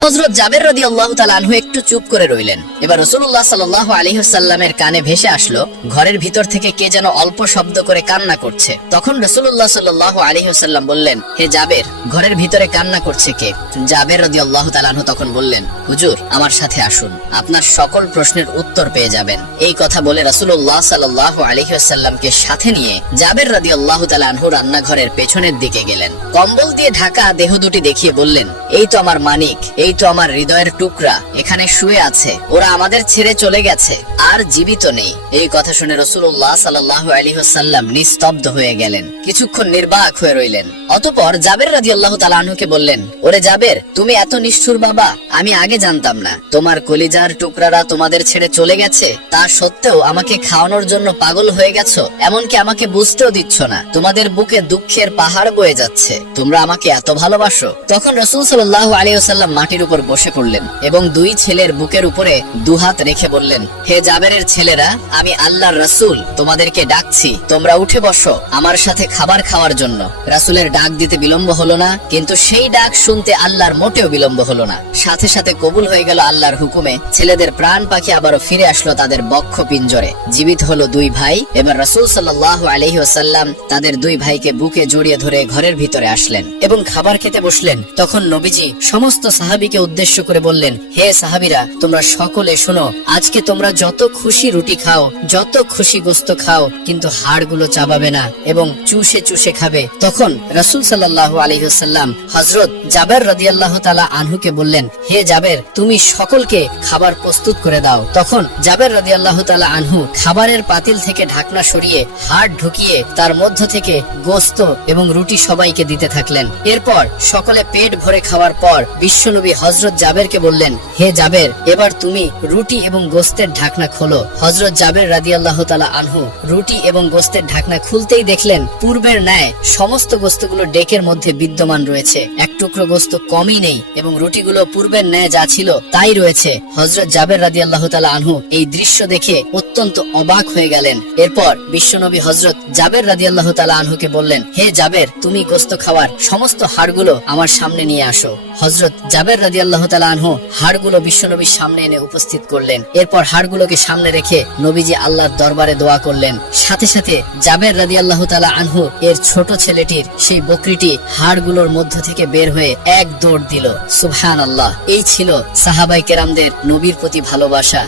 হযরত জাবের রাদিয়াল্লাহু তাআলা আনহু একটু চুপ করে রইলেন। এবার রাসূলুল্লাহ সাল্লাল্লাহু আলাইহি ওয়াসাল্লামের কানে ভেসে আসলো ঘরের ভিতর থেকে কে যেন অল্প শব্দ করে কান্না করছে। তখন রাসূলুল্লাহ সাল্লাল্লাহু আলাইহি ওয়াসাল্লাম বললেন, হে জাবের, ঘরের ভিতরে কান্না করছে কে? জাবের রাদিয়াল্লাহু তাআলা আনহু তখন বললেন, হুজুর, আমার সাথে আসুন, আপনার সকল প্রশ্নের উত্তর পেয়ে যাবেন। এই কথা বলে রাসূলুল্লাহ সাল্লাল্লাহু আলাইহি ওয়াসাল্লামকে সাথে নিয়ে জাবের রাদিয়াল্লাহু তাআলা আনহু রান্নাঘরের পেছনের দিকে গেলেন। কম্বল দিয়ে ঢাকা দেহ দুটি দেখিয়ে বললেন, এই তো আমার মানিক, এই তো আমার হৃদয়ের টুকরা, এখানে শুয়ে আছে। ওরা আমাদের ছেড়ে চলে গেছে, আর জীবিত নেই। এই কথা শুনে রাসূলুল্লাহ সাল্লাল্লাহু আলাইহি ওয়াসাল্লাম নিস্তব্ধ হয়ে গেলেন, কিছুক্ষণ নির্বাক হয়ে রইলেন। অতঃপর জাবের রাদিয়াল্লাহু তাআলা আনহুকে বললেন, ওরে জাবের, তুমি এত নিষ্ঠুর বাবা, আমি আগে জানতাম না। তোমার কলিজার টুকরারা তোমাদের ছেড়ে চলে গেছে, তা সত্ত্বেও আমাকে খাওয়ানোর জন্য পাগল হয়ে গেছো, এমনকি আমাকে বুঝতেও দিচ্ছ না। তোমাদের বুকে দুঃখের পাহাড় বয়ে যাচ্ছে, তোমরা আমাকে এত ভালোবাসো। তখন রাসূল সাল্লাল্লাহু আলাইহি ওয়াসাল্লাম মাটির উপর বসে পড়লেন এবং দুই ছেলের বুকের উপরে দুহাত রেখে বললেন, হে জাবেরের ছেলেরা, আমি আল্লাহর রাসূল তোমাদেরকে ডাকছি, তোমরা উঠে বসো আমার সাথে খাবার খাওয়ার জন্য। রাসূলের ডাক দিতে বিলম্ব হলো না, কিন্তু সেই ডাক শুনতে আল্লাহর মোটেও বিলম্ব হলো না। সাথে সাথে কবুল হয়ে গেল আল্লাহর হুকুমে। ছেলেদের প্রাণ পাখি আবারও ফিরে আসলো তাদের বক্ষ পিঞ্জরে। জীবিত হলো দুই ভাই। এবার রাসূল সাল্লাল্লাহু আলাইহি ওয়াসাল্লাম তাদের দুই ভাইকে বুকে জড়িয়ে ধরে ঘরের ভিতরে আসলেন এবং খাবার খেতে বসলেন। তখন নবীজি সমস্ত সাহাবীকে উদ্দেশ্য করে বললেন, হে সাহাবীরা, তোমরা সকলে শোনো, আজকে তোমরা যত খুশি রুটি খাও, যত খুশি গোশত খাও, কিন্তু হাড়গুলো চাবাবে না এবং চুষে চুষে খাবে। তখন রাসূল সাল্লাল্লাহু আলাইহি ওয়াসাল্লাম হযরত জাবের রাদিয়াল্লাহু তাআলা আনহুকে বললেন, হে জাবের, তুমি সকলকে খাবার প্রস্তুত করে দাও। তখন জাবের রাদিয়াল্লাহু তাআলা আনহু খাবারের পাতিল থেকে ঢাকনা সরিয়ে হাড় ঢুকিয়ে তার মধ্য থেকে গোশত এবং রুটি সবাইকে দিতে থাকলেন। এরপর সকলে পেট ভরে খাওয়ার পর বিশ্বনবী হযরত জাবেরকে বললেন, হে জাবের, এবার তুমি রুটি এবং গোশতের ঢাকনা খোলো। হযরত জাবের রাদিয়াল্লাহু তাআলা আনহু রুটি এবং গোশতের ঢাকনা খুলতেই দেখলেন পূর্বের ন্যায় সমস্ত গোশতগুলো ডেকের মধ্যে বিদ্যমান রয়েছে, এক টুকরো গোশত কমই নেই এবং রুটিগুলো পূর্বের ন্যায় যা ছিল তাই রয়েছে। হযরত জাবের রাদিয়াল্লাহু তাআলা আনহু এই দৃশ্য দেখে অত্যন্ত অবাক হয়ে গেলেন। এরপর বিশ্বনবী হযরত জাবের রাদিয়াল্লাহু তাআলা আনহুকে বললেন, হে জাবের, তুমি গোশত খাওয়ার সমস্ত হাড়গুলো আমার সামনে নিয়ে আসো। হযরত জাবের রাদিয়াল্লাহু তাআলা আনহু হাড়গুলো বিশ্বনবীর সামনে এনে উপস্থিত করলেন। এরপর হাড়গুলোকে সামনে রেখে নবীজি আল্লাহর দরবারে দোয়া করলেন। সাথে সাথে জাবের রাদিয়াল্লাহু তাআলা আনহু এর ছোট ছেলেটির সেই বকরিটি হাড়গুলোর মধ্য থেকে বের হয়ে এক দৌড় দিল। সুবহানাল্লাহ। এই ছিল সাহাবায়ে কেরামদের নবীর প্রতি ভালোবাসা।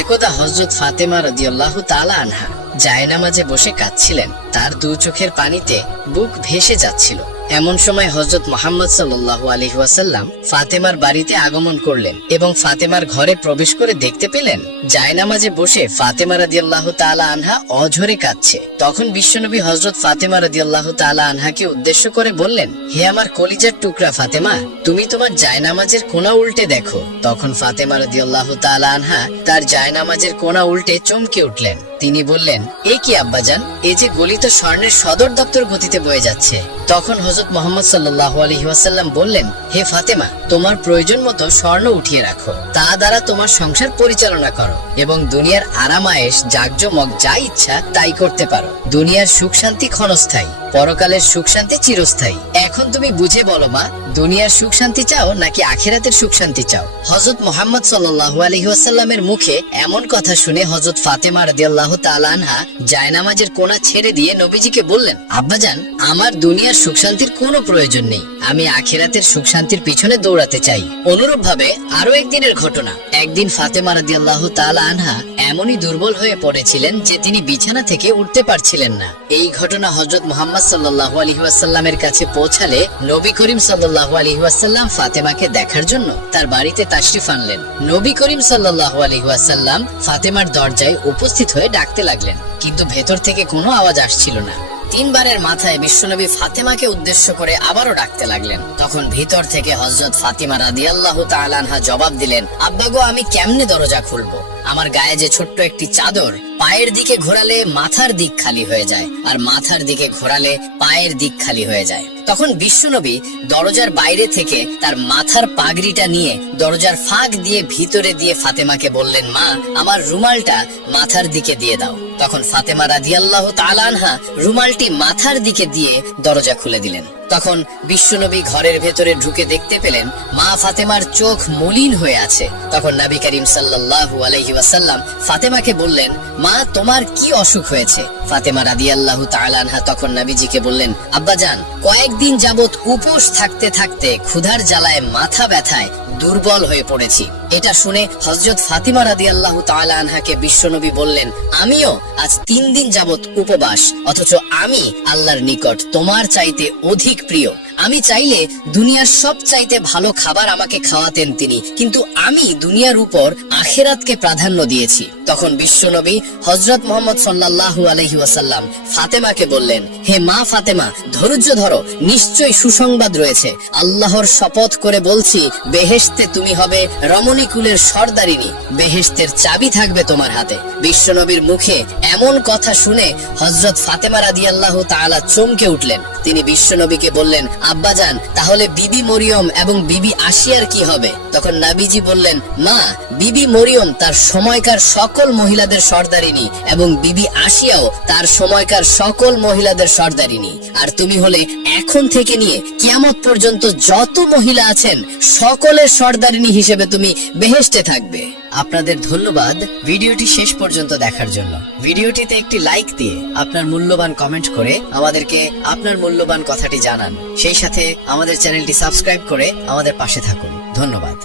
একদা হযরত ফাতেমা রাদিয়াল্লাহু তাআলা আনহা জায়নামাজে বসে কাঁদছিলেন। তার দু চোখের পানিতে বুক ভেসে যাচ্ছিল। এমন সময় হযরত মুহাম্মদ সাল্লাল্লাহু আলাইহি ওয়াসাল্লাম ফাতেমার বাড়িতে আগমন করলেন এবং ফাতেমার ঘরে প্রবেশ করে দেখতে পেলেন জায়নামাজে বসে ফাতেমা রাদিয়াল্লাহু তাআলা আনহা অঝরে কাঁদছে। তখন বিশ্বনবী হযরত ফাতেমা রাদিয়াল্লাহু তাআলা আনহাকে উদ্দেশ্য করে বললেন, হে আমার কলিজার টুকরা ফাতেমা, তুমি তোমার জায়নামাজের কোণা উল্টে দেখো। তখন ফাতেমা রাদিয়াল্লাহু তাআলা আনহা তার জায়নামাজের কোণা উল্টে চমকে উঠলেন। তিনি বললেন, এ কি আব্বাজান, এ যে গলিত স্বর্ণের সদর দপ্তর গতিতে বয়ে যাচ্ছে। তখন হযরত মুহাম্মদ সাল্লাল্লাহু আলাইহি ওয়াসাল্লাম বললেন, হে ফাতেমা, তোমার প্রয়োজন মতো স্বর্ণ উঠিয়ে রাখো, তা দ্বারা তোমার সংসার পরিচালনা করো এবং দুনিয়ার আরামায়েশ জাকজমক যা ইচ্ছা তাই করতে পারো। দুনিয়ার সুখ শান্তি ক্ষণস্থায়ী, পরকালের সুখ শান্তি চিরস্থায়ী। এখন তুমি বুঝে বলো মা, দুনিয়ার সুখ শান্তি চাও নাকি আখিরাতের সুখ শান্তি চাও? হযরত মুহাম্মদ সাল্লাল্লাহু আলাইহি ওয়াসাল্লামের মুখে এমন কথা শুনে হযরত ফাতেমা রাদিয়াল্লাহু তাআলা আনহা জায়নামাজের কোণা ছেড়ে দিয়ে নবীজিকে বললেন, আব্বাজান, আমার দুনিয়ার সুখ শান্তির কোনো প্রয়োজন নেই, আমি আখিরাতের সুখ শান্তির পিছনে দৌড়াতে চাই। অনুরূপ ভাবে আরো একদিনের ঘটনা। একদিন ফাতেমা রাদিয়াল্লাহু তাআলা আনহা এমনই দুর্বল হয়ে পড়েছিলেন যে তিনি বিছানা থেকে উঠতে পারছিলেন না। এই ঘটনা হযরত মুহাম্মদ সাল্লাল্লাহু আলাইহি ওয়াসাল্লামের কাছে পৌঁছালে নবী করিম সাল্লাল্লাহু আলাইহি ওয়াসাল্লাম ফাতেমাকে দেখার জন্য তার বাড়িতে তাশরিফ আনলেন। নবী করিম সাল্লাল্লাহু আলাইহি ওয়াসাল্লাম ফাতেমার দরজায় উপস্থিত হয়ে ডাকতে লাগলেন, কিন্তু ভেতর থেকে কোনো আওয়াজ আসছিল না। তিনবারের মাথায় বিশ্বনবী ফাতেমাকে উদ্দেশ্য করে আবারও ডাকতে লাগলেন। তখন ভিতর থেকে হযরত ফাতিমা রাদিয়াল্লাহু তাআলা আনহা জবাব দিলেন, আব্বা গো, আমি কেমনে দরজা খুলবো? আমার গায়ে যে ছোট্ট একটি চাদর, পায়ের দিকে ঘোরালে মাথার দিক খালি হয়ে যায়, আর মাথার দিকে ঘোরালে পায়ের দিক খালি হয়ে যায়। তখন বিশ্বনবী দরজার বাইরে থেকে তার মাথার পাগড়িটা নিয়ে দরজার ফাঁক দিয়ে ভিতরে দিয়ে ফাতেমাকে বললেন, মা, আমার রুমালটা মাথার দিকে দিয়ে দাও। তখন ফাতেমা রাদিয়াল্লাহু তাআলা আনহা রুমালটি মাথার দিকে দিয়ে দরজা খুলে দিলেন। তখন বিশ্বনবী ঘরের ভেতরে ঢুকে দেখতে পেলেন মা ফাতেমার চোখ মলিন হয়ে আছে। তখন নবী করিম সাল্লাল্লাহু আলাইহি ওয়াসাল্লাম ফাতেমাকে বললেন, মা, তোমার কি অসুখ হয়েছে? ফাতেমা রাদিয়াল্লাহু তাআলা আনহা তখন নবীজিকে বললেন, আব্বাজান, কয়েকদিন যাবত উপোস থাকতে থাকতে ক্ষুধার জ্বালায় মাথা ব্যথায় দুর্বল হয়ে পড়েছি। এটা শুনে হযরত ফাতিমা রাদিয়াল্লাহু তাআলা আনহাকে বিশ্বনবী বললেন, আমিও আজ 3 দিন যাবত উপবাস, অথচ আমি আল্লাহর নিকট তোমার চাইতে অধিক প্রিয়। আমি চাইলে দুনিয়ার সব চাইতে ভালো খাবার আমাকে খাওয়াতেন তিনি, কিন্তু আমি দুনিয়ার উপর আখিরাতকে প্রাধান্য দিয়েছি। তখন বিশ্বনবী হযরত মুহাম্মদ সাল্লাল্লাহু আলাইহি ওয়াসাল্লাম ফাতেমাকে বললেন, হে মা ফাতেমা, ধৈর্য ধরো, নিশ্চয়ই সুসংবাদ রয়েছে। আল্লাহর শপথ করে বলছি, বেহেশতে তুমি হবে রমণীকুলের সর্দারিনী, বেহেশতের চাবি থাকবে তোমার হাতে। বিশ্বনবীর মুখে এমন কথা শুনে হযরত ফাতেমা রাদিয়াল্লাহু তাআলা চমকে উঠলেন। তিনি বিশ্বনবীকে বললেন, আব্বাজান, তাহলে বিবি মরিয়ম এবং বিবি আসিয়ার কি হবে? তখন নবীজি বললেন, মা, বিবি মরিয়ম তার সময়কার সকল মহিলাদের সর্দারিনী এবং বিবি আসিয়াও তার সময়কার সকল মহিলাদের সর্দারিনী, আর তুমি হলে এখন থেকে নিয়ে কিয়ামত পর্যন্ত যত মহিলা আছেন সকলের সর্দারিনী হিসেবে তুমি বেহেশতে থাকবে। আপনাদের ধন্যবাদ ভিডিওটি শেষ পর্যন্ত দেখার জন্য। ভিডিওটিতে একটি লাইক দিয়ে আপনার মূল্যবান কমেন্ট করে আমাদেরকে আপনার মূল্যবান কথাটি জানান। সেই সাথে আমাদের চ্যানেলটি সাবস্ক্রাইব করে আমাদের পাশে থাকুন। ধন্যবাদ।